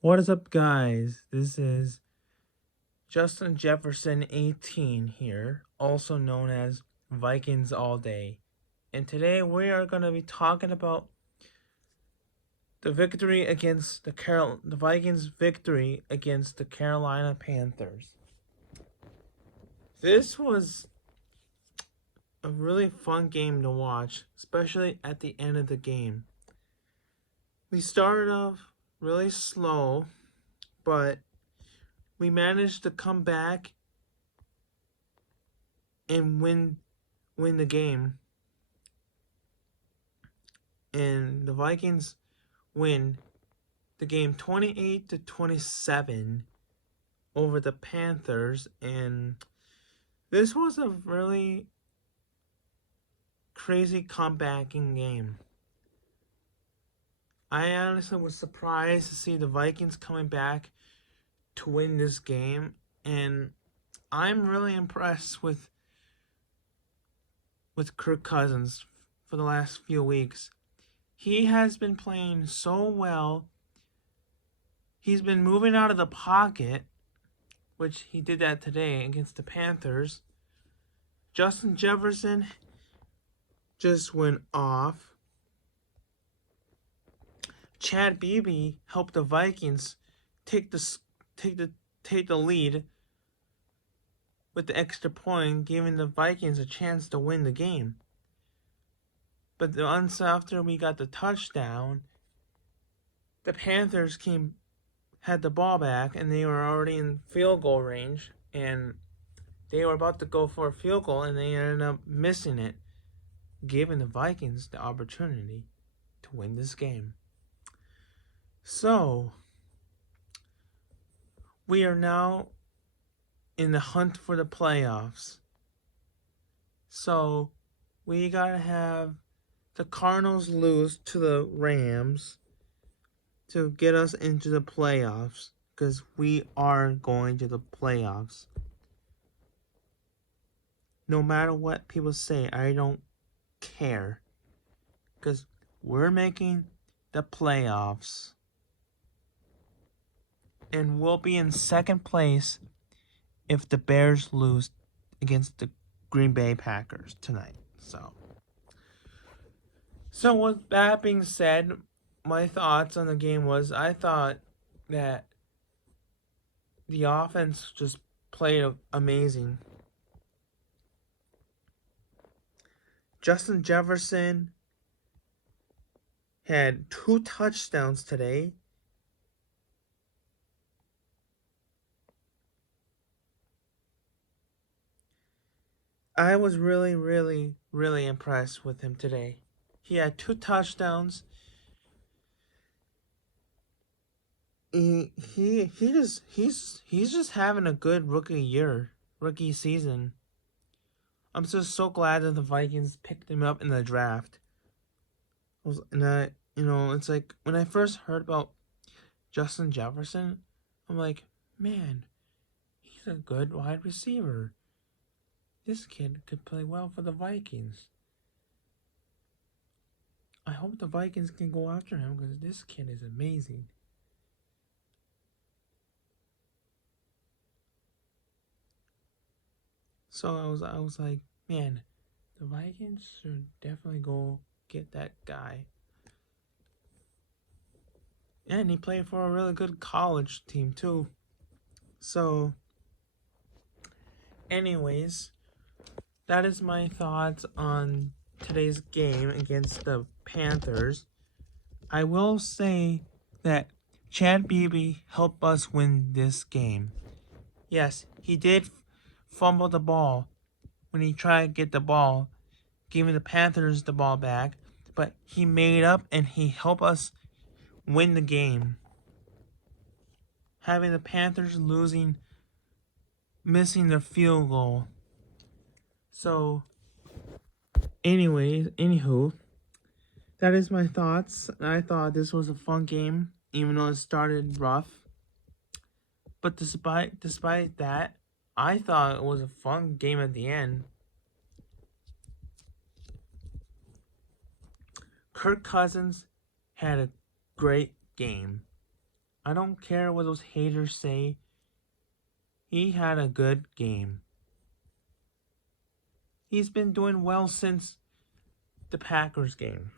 What is up, guys? This is Justin Jefferson 18 here, also known as Vikings All Day. And today we are going to be talking about the victory against the Vikings victory against the Carolina Panthers. This was a really fun game to watch, especially at the end of the game. We started off really slow, but we managed to come back and win the game. And the Vikings win the game 28-27 over the Panthers, and this was a really crazy comebacking game. I honestly was surprised to see the Vikings coming back to win this game, and I'm really impressed with Kirk Cousins for the last few weeks. He has been playing so well. He's been moving out of the pocket, which he did that today against the Panthers. Justin Jefferson just went off. Chad Beebe helped the Vikings take the lead with the extra point, giving the Vikings a chance to win the game. But once after we got the touchdown, the Panthers had the ball back, and they were already in field goal range, and they were about to go for a field goal, and they ended up missing it, giving the Vikings the opportunity to win this game. So, we are now in the hunt for the playoffs. So, we gotta have the Cardinals lose to the Rams to get us into the playoffs, because we are going to the playoffs. No matter what people say, I don't care, because we're making the playoffs. And we'll be in second place if the Bears lose against the Green Bay Packers tonight. So with that being said, my thoughts on the game was I thought that the offense just played amazing. Justin Jefferson had 2 touchdowns today. I was really, really, really impressed with him today. He had 2 touchdowns. He's just having a good rookie season. I'm just so glad that the Vikings picked him up in the draft. It's like when I first heard about Justin Jefferson, I'm like, man, he's a good wide receiver. This kid could play well for the Vikings. I hope the Vikings can go after him because this kid is amazing. So I was like, man, the Vikings should definitely go get that guy. And he played for a really good college team too. So, anyways, that is my thoughts on today's game against the Panthers. I will say that Chad Beebe helped us win this game. Yes, he did fumble the ball when he tried to get the ball, giving the Panthers the ball back, but he made up and he helped us win the game. Having the Panthers missing their field goal. So, anywho, that is my thoughts. I thought this was a fun game, even though it started rough. But despite that, I thought it was a fun game at the end. Kirk Cousins had a great game. I don't care what those haters say. He had a good game. He's been doing well since the Packers game.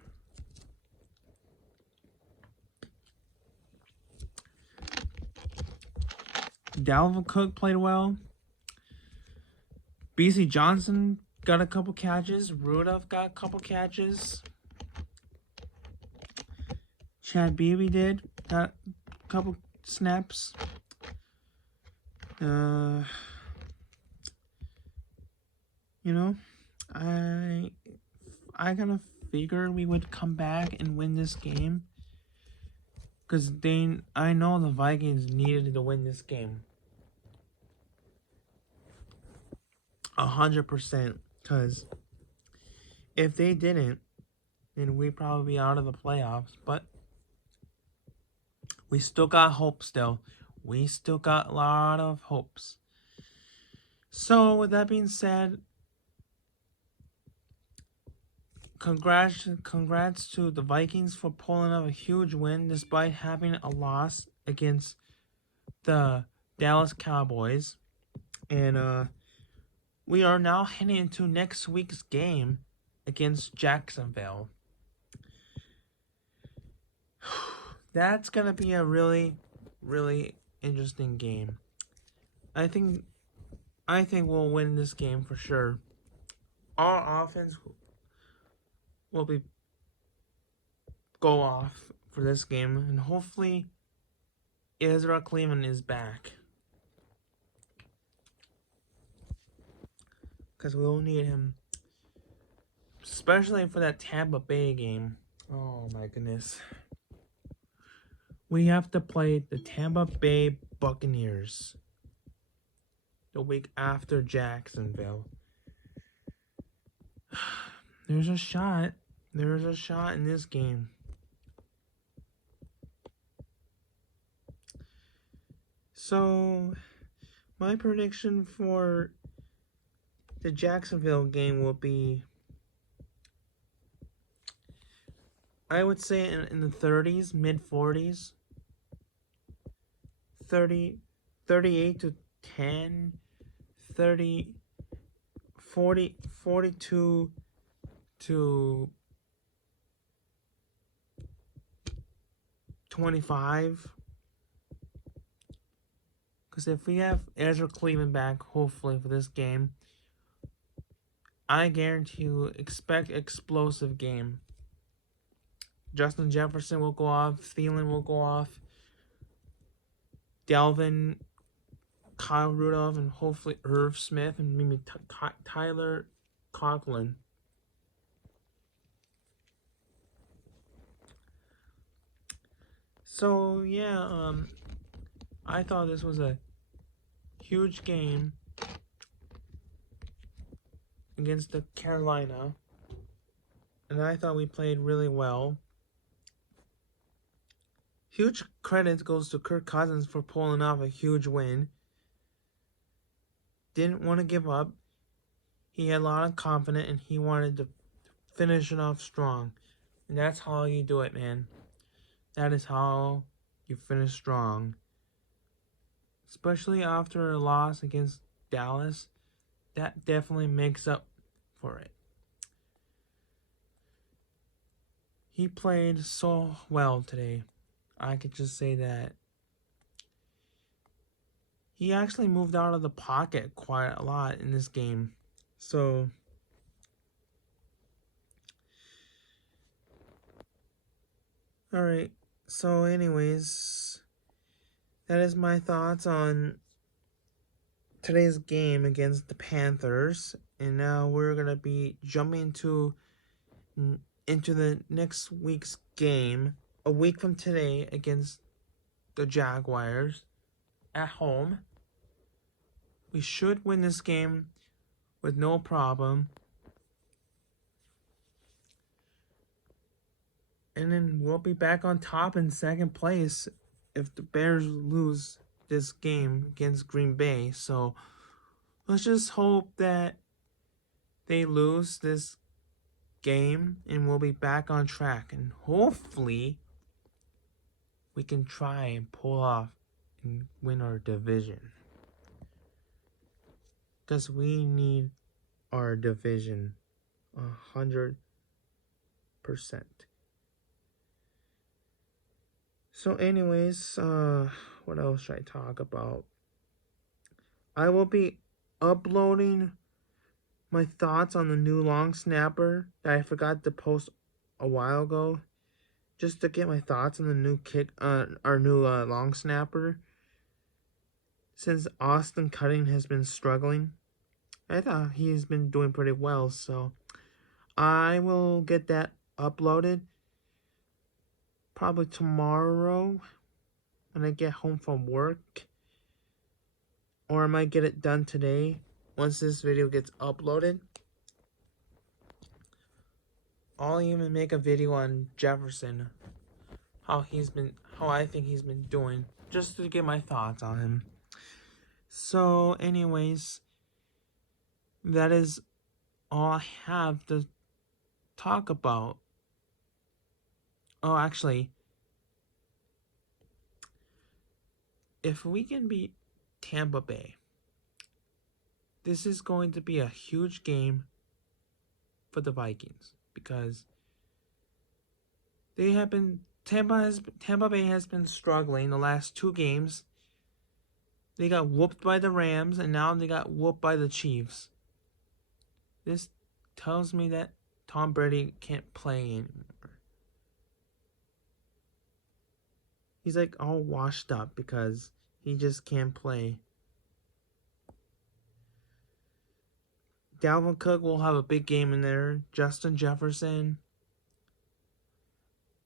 Dalvin Cook played well. BC Johnson got a couple catches. Rudolph got a couple catches. Chad Beebe got a couple snaps. You know, I kind of figured we would come back and win this game, because I know the Vikings needed to win this game 100%. Because if they didn't, then we'd probably be out of the playoffs. But we still got hope. We still got a lot of hopes. So with that being said, congrats to the Vikings for pulling off a huge win despite having a loss against the Dallas Cowboys. And we are now heading into next week's game against Jacksonville. That's going to be a really, really interesting game. I think we'll win this game for sure. Our offense will go off for this game, and hopefully Ezra Cleveland is back, because we'll need him, especially for that Tampa Bay game. Oh my goodness. We have to play the Tampa Bay Buccaneers the week after Jacksonville. There's a shot in this game. So, my prediction for the Jacksonville game will be, I would say in the 30s, mid 40s. 38 to 10, 30, 40, 42 to 25. Because if we have Ezra Cleveland back, hopefully for this game, I guarantee you expect explosive game. Justin Jefferson will go off, Thielen will go off, Dalvin, Kyle Rudolph, and hopefully Irv Smith, and maybe Tyler Conklin. So yeah, I thought this was a huge game against the Carolina, and I thought we played really well. Huge credit goes to Kirk Cousins for pulling off a huge win. Didn't want to give up. He had a lot of confidence, and he wanted to finish it off strong. And that's how you do it, man. That is how you finish strong. Especially after a loss against Dallas. That definitely makes up for it. He played so well today. I could just say that. He actually moved out of the pocket quite a lot in this game. So, alright. So, anyways, that is my thoughts on today's game against the Panthers. And now we're going to be jumping into the next week's game, a week from today, against the Jaguars at home. We should win this game with no problem. And then we'll be back on top in second place if the Bears lose this game against Green Bay. So let's just hope that they lose this game and we'll be back on track. And hopefully we can try and pull off and win our division. Because we need our division 100%. So anyways, what else should I talk about? I will be uploading my thoughts on the new long snapper that I forgot to post a while ago, just to get my thoughts on the new our new long snapper. Since Austin Cutting has been struggling, I thought he's been doing pretty well, so I will get that uploaded probably tomorrow when I get home from work, or I might get it done today once this video gets uploaded. I'll even make a video on Jefferson, how I think he's been doing, just to get my thoughts on him. So anyways, that is all I have to talk about. Oh, actually, if we can beat Tampa Bay, this is going to be a huge game for the Vikings, because Tampa Bay has been struggling the last 2 games. They got whooped by the Rams, and now they got whooped by the Chiefs. This tells me that Tom Brady can't play anymore. He's like all washed up because he just can't play. Dalvin Cook will have a big game in there. Justin Jefferson.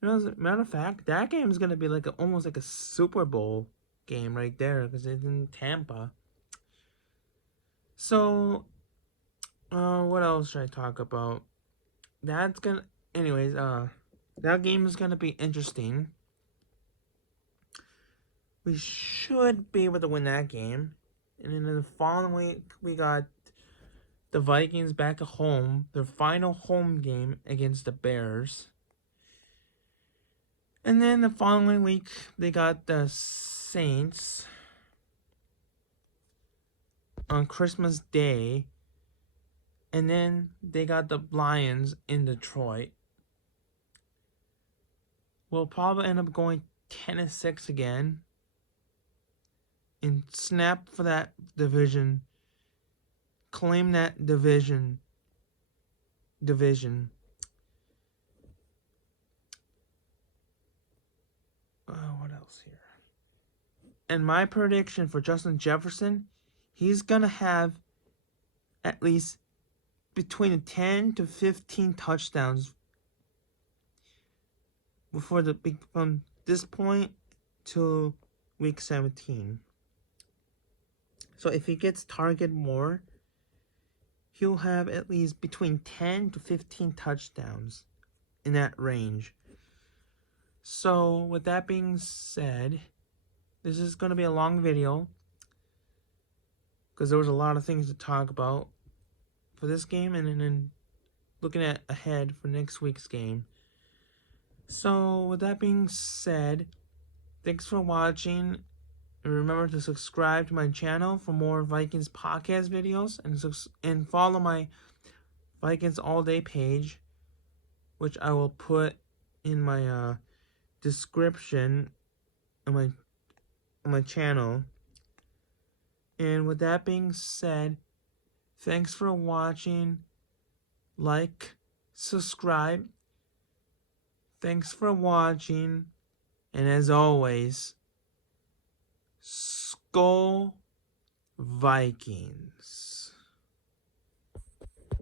As a matter of fact, that game is going to be like almost like a Super Bowl game right there, because it's in Tampa. So, what else should I talk about? Anyways, that game is gonna be interesting. We should be able to win that game. And then in the following week, we got the Vikings back at home, their final home game against the Bears. And then the following week, they got the Saints on Christmas Day. And then they got the Lions in Detroit. We'll probably end up going 10-6 again and snap for that division. Claim that division. What else here? And my prediction for Justin Jefferson, he's gonna have at least between 10 to 15 touchdowns from this point to week 17. So if he gets targeted more, he'll have at least between 10 to 15 touchdowns in that range. So with that being said, this is going to be a long video, because there was a lot of things to talk about for this game, and then looking ahead for next week's game. So with that being said, thanks for watching. And remember to subscribe to my channel for more Vikings podcast videos, and follow my Vikings All Day page, which I will put in my description on my channel. And with that being said, thanks for watching. Like, subscribe. Thanks for watching. And as always, Skol Vikings.